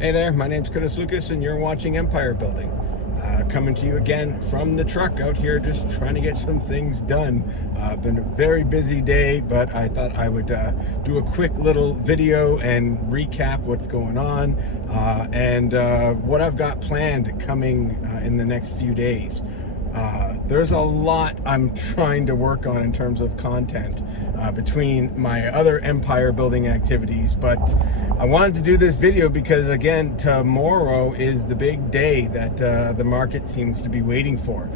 Hey there, my name's Curtis Lucas and you're watching Empire Building. Coming to you again from the truck out here, just trying to get some things done. Been a very busy day, but I thought I would do a quick little video and recap what's going on and what I've got planned coming in the next few days. There's a lot I'm trying to work on in terms of content between my other empire building activities, but I wanted to do this video because, again, tomorrow is the big day that the market seems to be waiting for.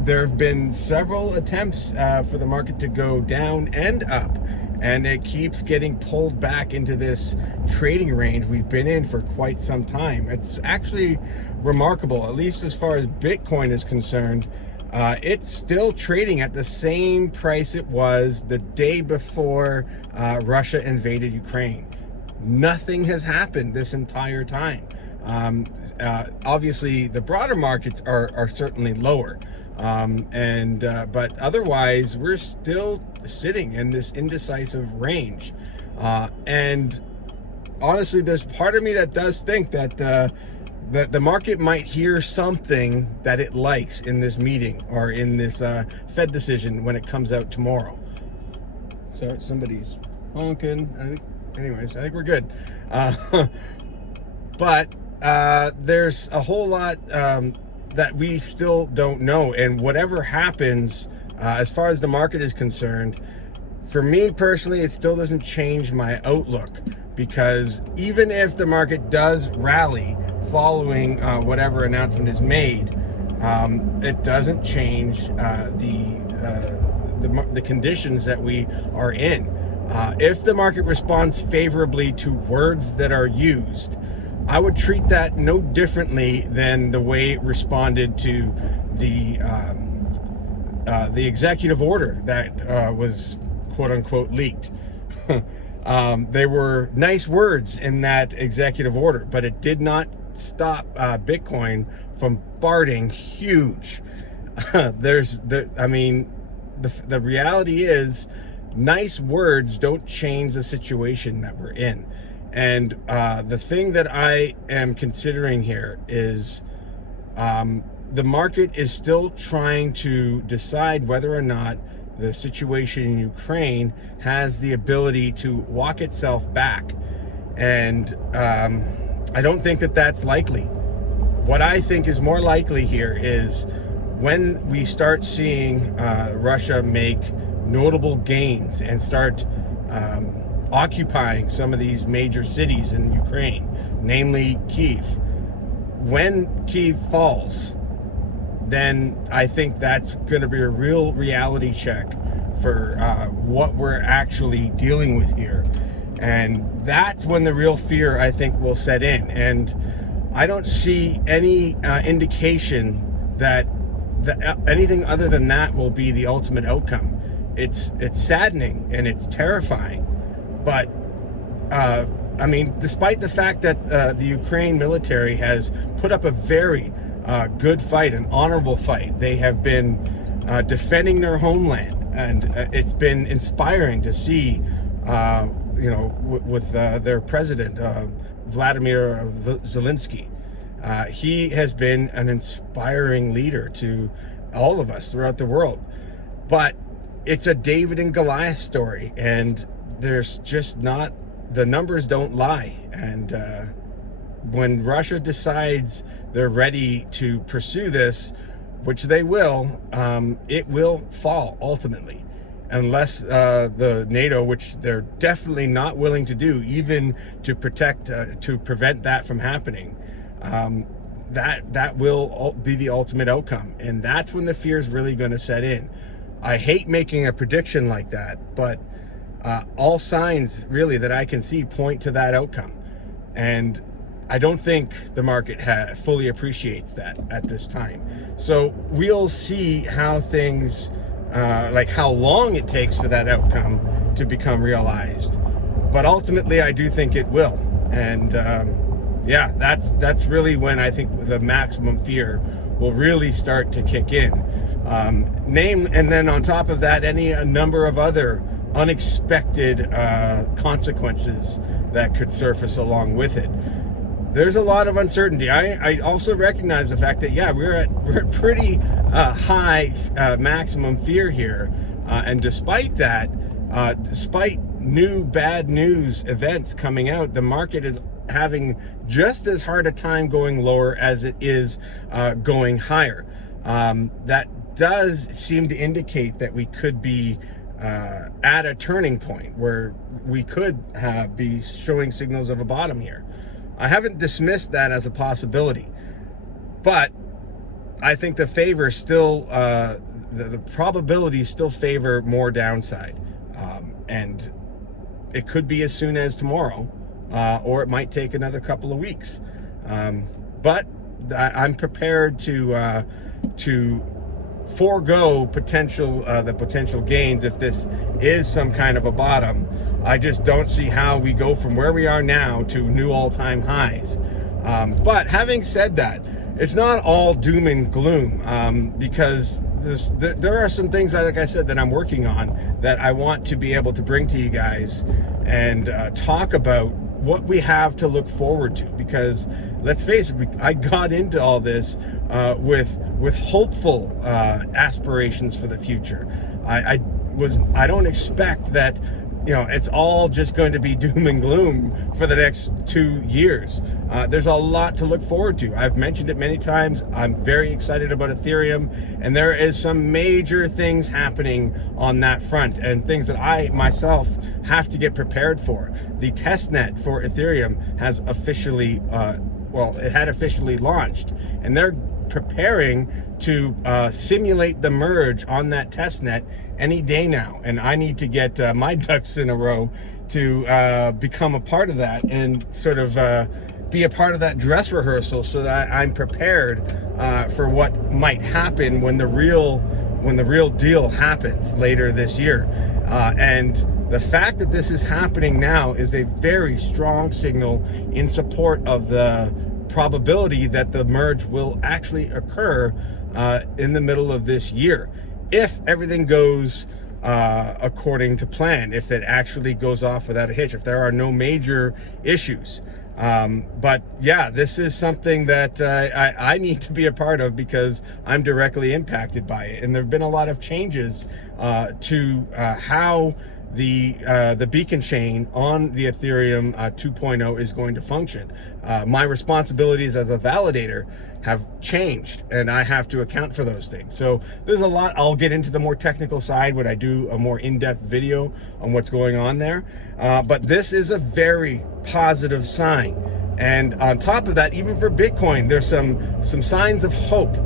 There have been several attempts for the market to go down and up, and it keeps getting pulled back into this trading range we've been in for quite some time. It's actually remarkable, at least as far as Bitcoin is concerned. It's still trading at the same price it was the day before Russia invaded Ukraine. Nothing has happened this entire time. Obviously, the broader markets are certainly lower, but otherwise, we're still sitting in this indecisive range. And honestly, there's part of me that does think that that the market might hear something that it likes in this meeting or in this Fed decision when it comes out tomorrow. So somebody's honking. I think we're good. But there's a whole lot that we still don't know. And whatever happens, as far as the market is concerned, for me personally, it still doesn't change my outlook, because even if the market does rally following whatever announcement is made, it doesn't change the conditions that we are in. If the market responds favorably to words that are used, I would treat that no differently than the way it responded to the executive order that was quote unquote leaked. There were nice words in that executive order, but it did not stop Bitcoin from farting huge. The reality is, nice words don't change the situation that we're in. And the thing that I am considering here is the market is still trying to decide whether or not the situation in Ukraine has the ability to walk itself back. And I don't think that that's likely. What I think is more likely here is when we start seeing Russia make notable gains and start occupying some of these major cities in Ukraine, namely Kyiv. When Kyiv falls, then I think that's going to be a real reality check for what we're actually dealing with here. And that's when the real fear, I think, will set in. And I don't see any indication that anything other than that will be the ultimate outcome. It's saddening and it's terrifying. But, despite the fact that the Ukraine military has put up a very good fight, an honorable fight, they have been defending their homeland. And it's been inspiring to see, with their president, Vladimir Zelensky. He has been an inspiring leader to all of us throughout the world. But it's a David and Goliath story, and there's just not, the numbers don't lie. And when Russia decides they're ready to pursue this, which they will, it will fall ultimately, unless the NATO, which they're definitely not willing to do, even to prevent that from happening, that will be the ultimate outcome. And that's when the fear is really going to set in. I hate making a prediction like that, but all signs really that I can see point to that outcome. And I don't think the market fully appreciates that at this time. So we'll see how things, like how long it takes for that outcome to become realized. But ultimately, I do think it will. And yeah, that's really when I think the maximum fear will really start to kick in. And then on top of that, a number of other unexpected consequences that could surface along with it. there's a lot of uncertainty. I also recognize the fact that, yeah, we're at pretty high maximum fear here. And despite that, despite new bad news events coming out, the market is having just as hard a time going lower as it is going higher. That does seem to indicate that we could be at a turning point where we could be showing signals of a bottom here. I haven't dismissed that as a possibility, but I think the favor still, the probabilities still favor more downside. And it could be as soon as tomorrow, or it might take another couple of weeks. But I'm prepared to forego the potential gains if this is some kind of a bottom. I just don't see how we go from where we are now to new all-time highs. But having said that, it's not all doom and gloom, because there are some things, like I said, that I'm working on that I want to be able to bring to you guys and talk about what we have to look forward to. Because let's face it, I got into all this with hopeful aspirations for the future. I don't expect that, you know, it's all just going to be doom and gloom for the next 2 years. There's a lot to look forward to. I've mentioned it many times. I'm very excited about Ethereum, and there is some major things happening on that front, and things that I myself have to get prepared for. The testnet for Ethereum has officially, it had officially launched, and they're preparing to simulate the merge on that testnet any day now. And I need to get my ducks in a row to become a part of that and sort of be a part of that dress rehearsal, so that I'm prepared for what might happen when the real deal happens later this year. And the fact that this is happening now is a very strong signal in support of the probability that the merge will actually occur in the middle of this year, if everything goes according to plan, if it actually goes off without a hitch, if there are no major issues. But yeah, this is something that I need to be a part of, because I'm directly impacted by it. And there have been a lot of changes to how the beacon chain on the Ethereum 2.0 is going to function. My responsibilities as a validator have changed, and I have to account for those things. So there's a lot. I'll get into the more technical side when I do a more in-depth video on what's going on there. But this is a very positive sign. And on top of that, even for Bitcoin, there's some signs of hope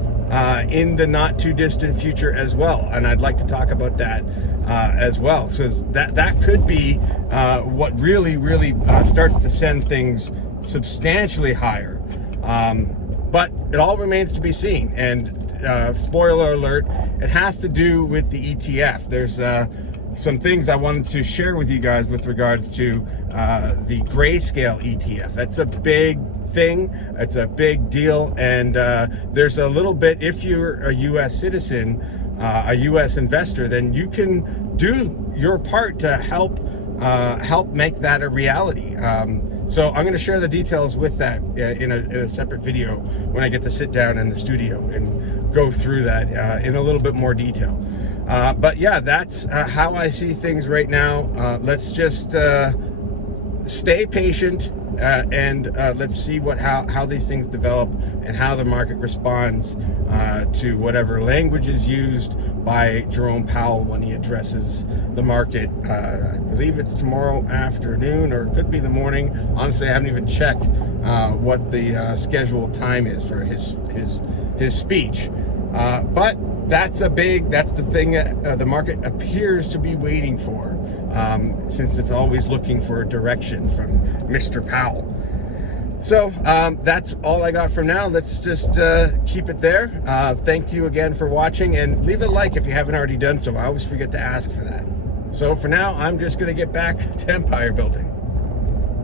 in the not too distant future as well. And I'd like to talk about that as well. So that could be what really starts to send things substantially higher. But it all remains to be seen. And spoiler alert, it has to do with the ETF. There's some things I wanted to share with you guys with regards to the grayscale ETF. That's a big thing. It's a big deal. And there's a little bit, if you're a US citizen, a US investor, then you can do your part to help make that a reality. So I'm going to share the details with that in a separate video when I get to sit down in the studio and go through that in a little bit more detail. But yeah, that's how I see things right now. Let's just stay patient and let's see how these things develop and how the market responds to whatever language is used by Jerome Powell when he addresses the market. I believe it's tomorrow afternoon, or it could be the morning. Honestly, I haven't even checked what the scheduled time is for his speech. But that's the thing that the market appears to be waiting for, since it's always looking for a direction from Mr. Powell. So that's all I got for now. Let's just keep it there. Thank you again for watching, and leave a like if you haven't already done so. I always forget to ask for that. So for now, I'm just going to get back to empire building.